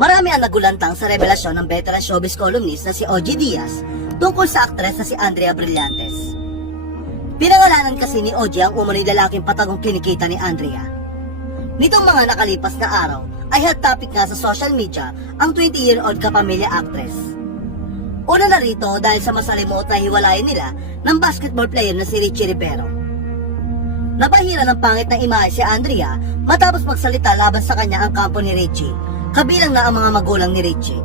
Marami ang nagulantang sa revelasyon ng veteran showbiz columnist na si OG Diaz tungkol sa aktres na si Andrea Brillantes. Pinangalanan kasi ni OG ang umano'y lalaking patagong kinikita ni Andrea. Nitong mga nakalipas na araw ay hot topic nga sa social media ang 20-year-old kapamilya actress. Una na rito dahil sa masalimuot na hiwalayan nila ng basketball player na si Richie Rivero. Napahira ng pangit na imahe si Andrea matapos magsalita laban sa kanya ang kampo ni Richie, kabilang na ang mga magulang ni Richie.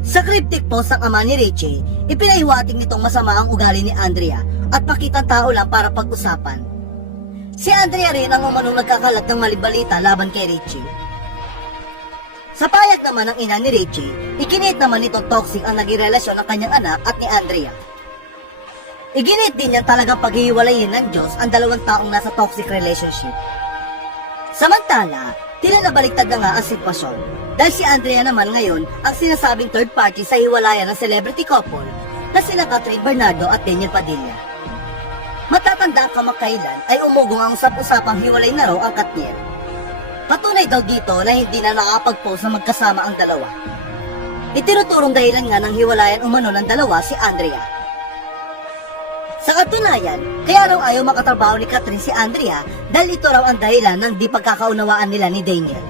Sa cryptic post ng ama ni Richie, ipinahiwatig nitong masama ang ugali ni Andrea at pakitang tao lang para pag-usapan. Si Andrea rin ang umanong nagkakalat ng malibalita laban kay Richie. Sa payag naman ng ina ni Richie, iginit naman nitong toxic ang naging relasyon ng kanyang anak at ni Andrea. Iginit din niya talagang paghihiwalayin ng Diyos ang dalawang taong nasa toxic relationship. Samantala, tila nabaliktad na nga ang sitwasyon dahil si Andrea naman ngayon ang sinasabing third party sa hiwalayan ng celebrity couple na sina Catherine Bernardo at Daniel Padilla. Matatanda kamakailan ay umugong ang usap-usapang hiwalay na raw ang Katniel. Patunay daw dito na hindi na nakapag-post na magkasama ang dalawa. Itinuturong dahilan nga ng hiwalayan umano ng dalawa si Andrea. Sa katunayan, kaya raw ayaw makatrabaho ni Catherine si Andrea dahil ito raw ang dahilan ng di pagkakaunawaan nila ni Daniel.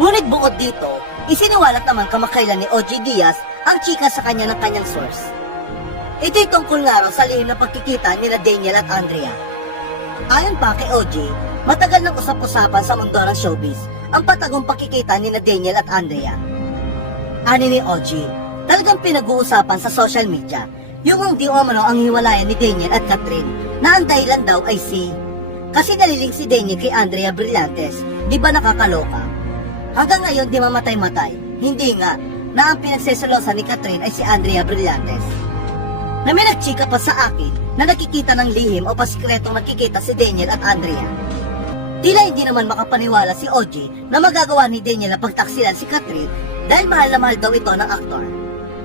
Ngunit bukod dito, isiniwalat naman kamakailan ni OG Diaz ang chika sa kanya ng kanyang source. Ito'y tungkol nga raw sa lihim na pagkikita nila Daniel at Andrea. Ayon pa kay OG, matagal nang usap-usapan sa mundo ng showbiz ang patagong pagkikita nila Daniel at Andrea. Ani ni OG, talagang pinag-uusapan sa social media yung di umano ang hiwalayan ni Daniel at Catherine na ang dahilan daw ay kasi naliling si Daniel kay Andrea Brillantes, di ba nakakaloka? Hanggang ngayon di mamatay-matay, hindi nga, na ang pinagseselosan ni Catherine ay si Andrea Brillantes. Na may nagchika pa sa akin na nakikita ng lihim o pasikretong nakikita si Daniel at Andrea. Tila hindi naman makapaniwala si OG na magagawa ni Daniel na pagtaksilan si Catherine dahil mahal na mahal daw ito ng aktor.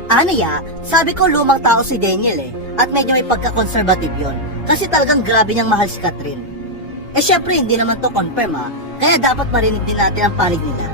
Aniya, sabi ko lumang tao si Daniel at medyo may pagka-conservative yon kasi talagang grabe niyang mahal si Catherine. Syempre hindi naman to confirm kaya dapat marinig din natin ang panig nila.